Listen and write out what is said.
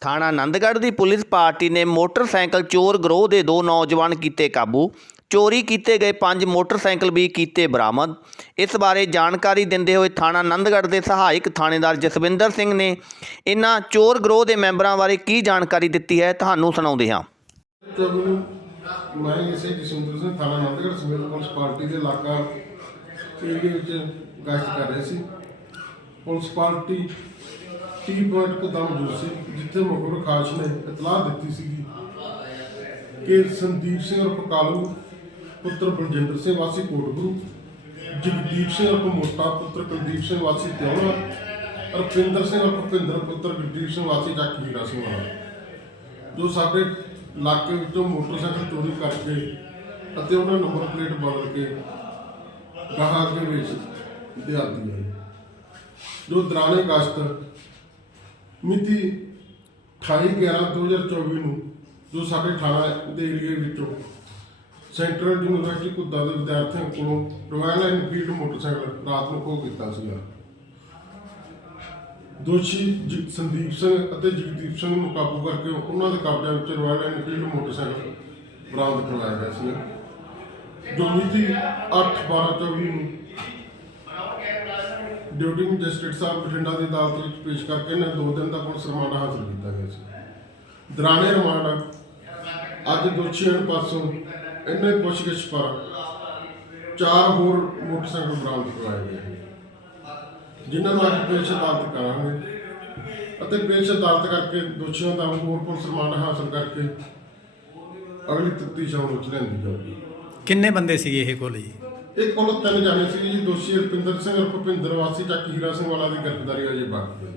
ਥਾਣਾ ਆਨੰਦਗੜ੍ਹ ਦੀ police party ਨੇ ਮੋਟਰਸਾਈਕਲ ਚੋਰ ਗਰੋਹ ਦੇ ਦੋ ਨੌਜਵਾਨ ਕੀਤੇ ਕਾਬੂ। ਚੋਰੀ ਕੀਤੇ ਗਏ ਪੰਜ ਮੋਟਰਸਾਈਕਲ ਵੀ ਕੀਤੇ ਬਰਾਮਦ। ਇਸ ਬਾਰੇ ਜਾਣਕਾਰੀ ਦਿੰਦੇ ਹੋਏ ਥਾਣਾ ਆਨੰਦਗੜ੍ਹ ਦੇ ਸਹਾਇਕ ਥਾਣੇਦਾਰ ਜਸਵਿੰਦਰ ਸਿੰਘ ਨੇ ਇਨ੍ਹਾਂ ਚੋਰ ਗਰੋਹ ਦੇ ਮੈਂਬਰਾਂ ਬਾਰੇ ਕੀ ਜਾਣਕਾਰੀ ਦਿੱਤੀ ਹੈ ਤੁਹਾਨੂੰ ਸੁਣਾਉਂਦੇ ਹਾਂ। ਚੌਵੀ ਮੈਂ ਇਸੇ ਜਸਵਿੰਦਰ ਸਿੰਘ ਥਾਣਾ ਨੰਦਗੜ੍ਹ ਸਮੇਤ ਪੁਲਿਸ ਪਾਰਟੀ ਦੇ ਇਲਾਕਾ ਏਰੀਏ ਵਿੱਚ ਗਸ਼ਤ ਕਰ ਰਹੇ ਸੀ। ਪੁਲਿਸ ਪਾਰਟੀ ਟੀ ਪੁਆਇੰਟ ਕੋਲ ਮੌਜੂਦ ਸੀ, ਜਿੱਥੇ ਮੁਖਬਰ ਖਾਸ ਨੇ ਇਤਲਾਹ ਦਿੱਤੀ ਸੀਗੀ ਕਿ ਸੰਦੀਪ ਸਿੰਘ ਉਰਫ ਕਾਲੂ, ਪੁੱਤਰ ਬਲਜਿੰਦਰ ਸਿੰਘ ਵਾਸੀ ਕੋਟਗੁਰੂ, ਜਗਦੀਪ ਸਿੰਘ ਉਰਫ ਮੋਟਾ, ਪੁੱਤਰ ਕੁਲਦੀਪ ਸਿੰਘ ਵਾਸੀ ਤਿਉਣਾ ਰਪਿੰਦਰ ਸਿੰਘ ਉਰਫ ਭਿੰਦਰ ਪੁੱਤਰ ਗੁਰਦੀਪ ਸਿੰਘ ਵਾਸੀ ਚੱਕ ਹੀਰਾ ਸਿੰਘ ਜੋ ਸਾਡੇ ਇਲਾਕੇ ਵਿੱਚੋਂ ਮੋਟਰਸਾਈਕਲ ਚੋਰੀ ਕਰਕੇ ਅਤੇ ਉਹਨਾਂ ਨੰਬਰ ਪਲੇਟ ਬਦਲ ਕੇ ਗਾਹਾਂ ਅੱਗੇ ਵੇਚ ਦਿਆਦੀ ਹੈ। ਜੋ ਦੌਰਾਨੇ ਅਗਸਤ ਮਿਤੀ 28/11/2024 ਨੂੰ ਜੋ ਸਾਡੇ ਥਾਣਾ ਦੇ ਏਰੀਏ ਵਿੱਚੋਂ ਸੈਂਟਰਲ ਯੂਨੀਵਰਸਿਟੀ ਕੁੱਦਾ ਦੇ ਵਿਦਿਆਰਥੀਆਂ ਕੋਲੋਂ ਰਾਇਲ ਐਨਫੀਲਡ ਮੋਟਰਸਾਈਕਲ ਰਾਤ ਨੂੰ ਖੋਹ ਕੀਤਾ ਸੀਗਾ। ਦੋਸ਼ੀ ਸੰਦੀਪ ਸਿੰਘ ਅਤੇ ਜਗਦੀਪ ਸਿੰਘ ਨੂੰ ਕਾਬੂ ਕਰਕੇ ਉਹਨਾਂ ਦੇ ਕਬਜ਼ੇ ਵਿੱਚ ਰੋਇਲ ਐਨਫੀਲਡ ਮੋਟਰਸਾਈਕਲ ਬਰਾਮਦ ਕਰਵਾਇਆ ਗਿਆ ਸੀ ਜੋ ਮਿਤੀ 8/12/24 ਨੂੰ ਡਿਊਟੀ ਮੈਜਿਸਟ੍ਰੇਟ ਸਾਹਿਬ ਬਠਿੰਡਾ ਦੀ ਅਦਾਲਤ ਵਿੱਚ ਪੇਸ਼ ਕਰਕੇ ਇਹਨਾਂ ਦੋ ਦਿਨ ਦਾ ਪੁਲਿਸ ਰਿਮਾਂਡ ਹਾਸਲ ਕੀਤਾ ਗਿਆ ਸੀ। ਦੌਰਾਨੇ ਰਿਮਾਂਡ, ਅੱਜ ਦੋਸ਼ੀਆਂ ਪਾਸੋਂ ਇਹਨਾਂ ਪੁੱਛਗਿੱਛ ਪਰ ਚਾਰ ਹੋਰ ਮੋਟਰਸਾਈਕਲ ਬਰਾਮਦ ਕਰਵਾਏ ਗਏ ਜਿਨ੍ਹਾਂ ਨੂੰ ਅੱਜ ਪੇਸ਼ ਅਦਾਲਤ ਕਰਾਂਗੇ ਅਤੇ ਪੇਸ਼ ਅਦਾਲਤ ਕਰਕੇ ਦੋਸ਼ੀਆਂ ਦਾ ਹੋਰ ਪੁਲਿਸ ਰਿਮਾਂਡ ਹਾਸਲ ਕਰਕੇ ਅਗਲੀ ਤਫਤੀਸ਼ ਅਮਲ ਵਿੱਚ ਲੈਂਦੀ ਜਾਊਗੀ। ਕਿੰਨੇ ਬੰਦੇ ਸੀਗੇ ਇਹ ਕੋਲ ਜੀ? ਇਹ ਕੋਲ ਤਿੰਨ ਜਾਣੇ ਸੀ ਜੀ ਦੋਸ਼ੀ ਰੁਪਿੰਦਰ ਸਿੰਘ ਉਰਫ ਭੁਪਿੰਦਰ ਵਾਸੀ ਚੱਕ ਹੀਰਾ ਸਿੰਘ ਵਾਲਾ ਦੀ ਗ੍ਰਿਫਤਾਰੀ ਅਜੇ ਬਾਕੀ ਹੈ।